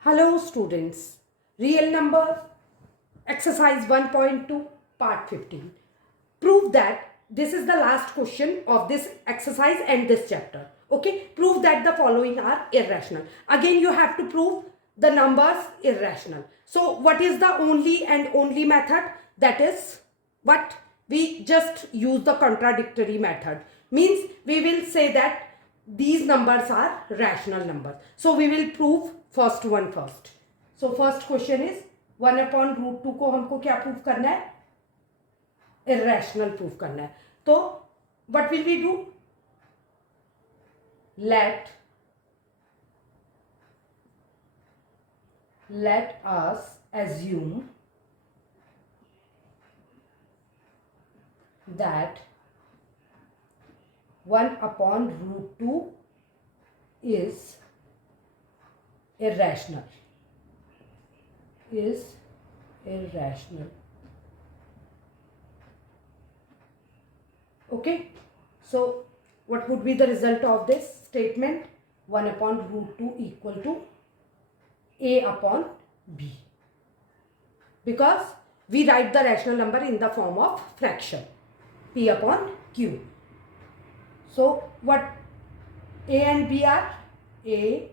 Hello students, real number exercise 1.2 part 15. Prove that this is the last question of this exercise and this chapter. Okay, prove that the following are irrational. Again you have to prove the numbers irrational. So what is the only and only method? That is what we just use the contradictory method. Means we will say that these numbers are rational numbers. So we will prove first one first. So first question is 1 upon root 2 को हमको क्या प्रूव करना है? Irrational prove करना है. तो what will we do? Let us assume that 1 upon root 2 is irrational. Okay, so what would be the result of this statement? 1 upon root 2 equal to a upon b, because we write the rational number in the form of fraction p upon q. So what a and b are? A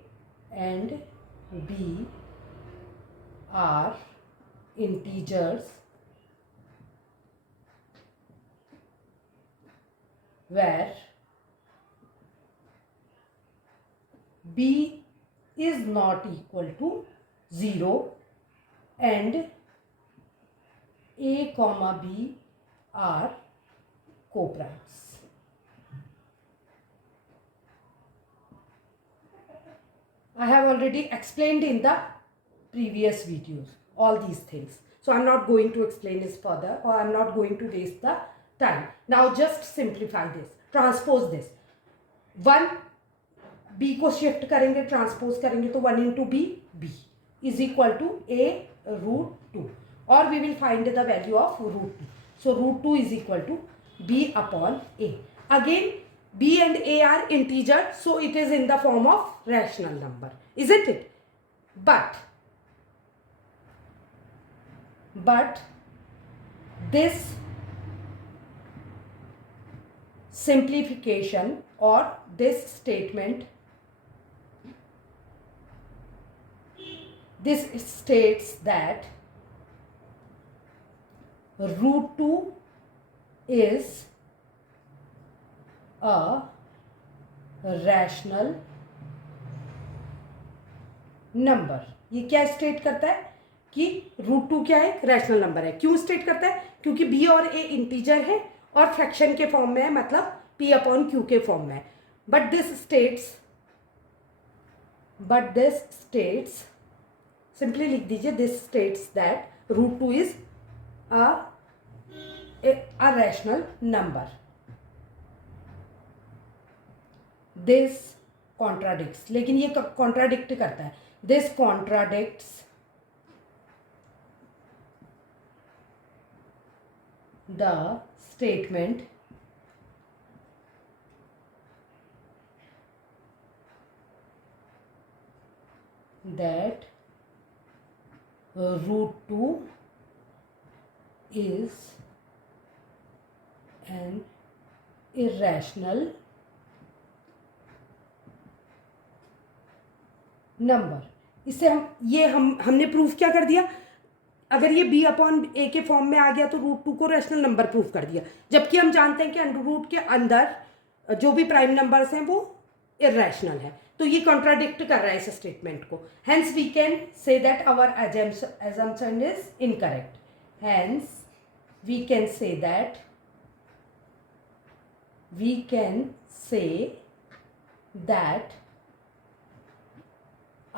and b are integers where b is not equal to 0 and a comma b are co-primes. I have already explained in the previous videos all these things. So I am not going to explain this further, or I am not going to waste the time. Now just simplify this, transpose this. 1 b को शिफ्ट करेंगे, ट्रांसपोज करेंगे तो 1 into b is equal to a root 2, or we will find the value of root 2. So root 2 is equal to b upon a. Again b and a are integer, so it is in the form of rational number, isn't it? But this simplification or this statement, this states that root 2 is a rational number. ये क्या स्टेट करता है कि रूट 2 क्या है? Rational number है. क्यों स्टेट करता है? क्योंकि b और a इंटीजर है और फ्रैक्शन के फॉर्म में है, मतलब p अपॉन q के फॉर्म में है. बट दिस स्टेट्स सिंपली लिख दीजिए, this states that root 2 is a rational number. This contradicts, लेकिन ये कॉन्ट्राडिक्ट करता है. This contradicts the statement that root 2 is an irrational number. इससे हमने प्रूफ क्या कर दिया? अगर ये b अपॉन a के फॉर्म में आ गया तो रूट 2 को रैशनल नंबर प्रूफ कर दिया, जबकि हम जानते हैं कि अंडर रूट के अंदर जो भी प्राइम नंबर्स हैं वो इर्रेशनल है. तो ये कॉन्ट्राडिक्ट कर रहा है इस स्टेटमेंट को. Hence we can say that our assumption is incorrect. Hence we can say that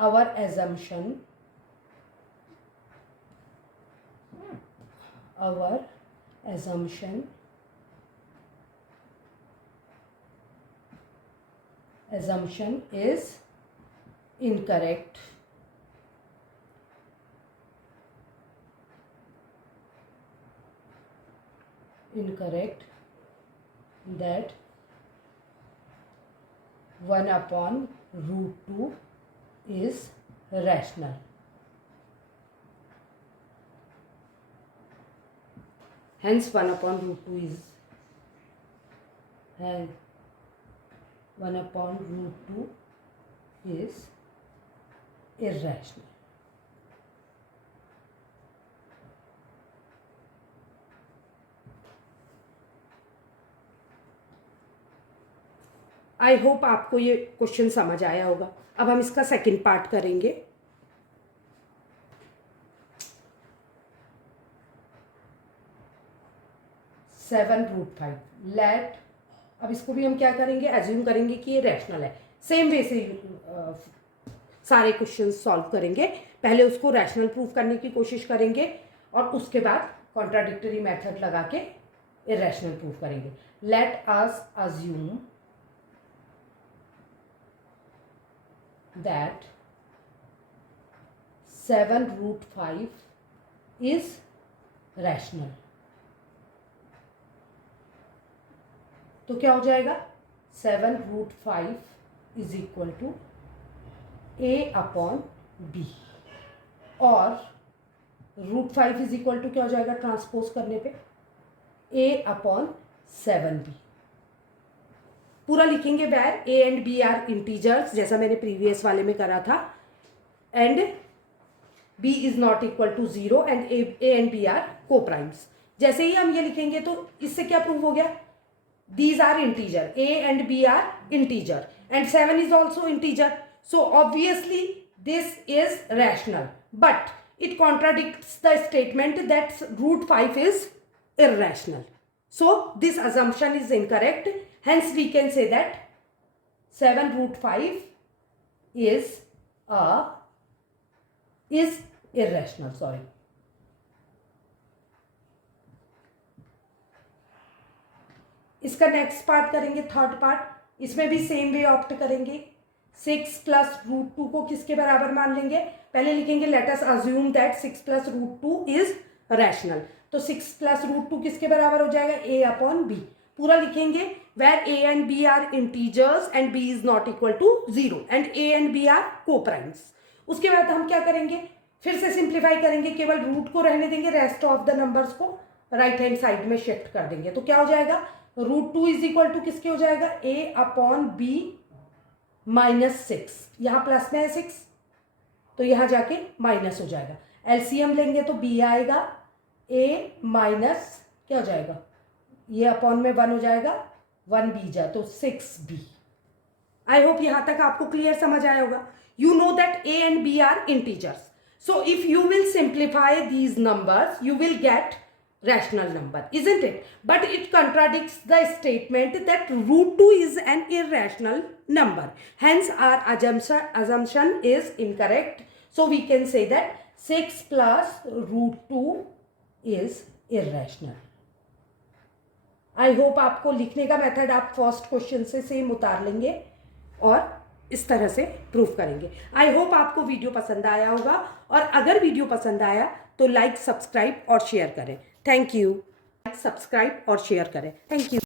our assumption is incorrect. incorrect, that 1/√2 is rational. Hence 1/√2 is, and 1/√2 is irrational. I hope आपको ये क्वेश्चन समझ आया होगा. अब हम इसका सेकंड पार्ट करेंगे. (7√5). लेट, अब इसको भी हम क्या करेंगे, एज्यूम करेंगे कि ये रैशनल है. सेम वे से सारे क्वेश्चन सॉल्व करेंगे. पहले उसको रैशनल प्रूफ करने की कोशिश करेंगे और उसके बाद कॉन्ट्राडिक्टरी मेथड लगा के इरैशनल प्रूफ करेंगे. Let us assume that 7√5 is rational. तो क्या हो जाएगा, 7√5 is equal to a/b, और √5 is equal to क्या हो जाएगा ट्रांसपोज करने पे, a/7b. पूरा लिखेंगे where a and b are integers, जैसा मैंने प्रीवियस वाले में करा था, and b is not equal to 0 and a and b are coprimes. जैसे ही हम ये लिखेंगे तो इससे क्या प्रूव हो गया, these are integer, a and b are integer and 7 is also integer. So obviously this is rational, but it contradicts the statement that √5 is irrational. So this assumption is incorrect. Hence we can say that 7√5 is irrational. Sorry. इसका next part करेंगे, third part. इसमें भी same way opt करेंगे. 6 + √2 को किसके बराबर मान लेंगे, पहले लिखेंगे let us assume that 6 + √2 is rational. तो 6 + √2 किसके बराबर हो जाएगा, a/b. पूरा लिखेंगे where a and b are integers and b is not equal to 0 and a and b are coprimes. उसके बाद हम क्या करेंगे, फिर से सिंप्लीफाई करेंगे, केवल रूट को रहने देंगे, रेस्ट ऑफ द नंबर्स को राइट हैंड साइड में शिफ्ट कर देंगे. तो क्या हो जाएगा, √2 इज इक्वल टू किसके हो जाएगा, a/b -6. यहाँ प्लस में है 6 तो यहाँ जाके माइनस हो जाएगा. एलसीएम लेंगे तो b आएगा, a माइनस क्या हो जाएगा, ये अपॉन में 1 हो जाएगा, 1b जा तो 6b. आई होप यहाँ तक आपको क्लियर समझ आया होगा. You know that a and b are integers. So if you will simplify these numbers, you will get rational number, isn't it? But it contradicts the statement that √2 is an irrational number. Hence our assumption is incorrect. So we can say that 6 plus √2 is irrational. I hope आपको लिखने का मेथड आप first question से सेम उतार लेंगे और इस तरह से प्रूफ करेंगे. आई होप आपको वीडियो पसंद आया होगा, और अगर वीडियो पसंद आया तो लाइक, सब्सक्राइब और शेयर करें. Thank you. लाइक, सब्सक्राइब और शेयर करें. Thank you.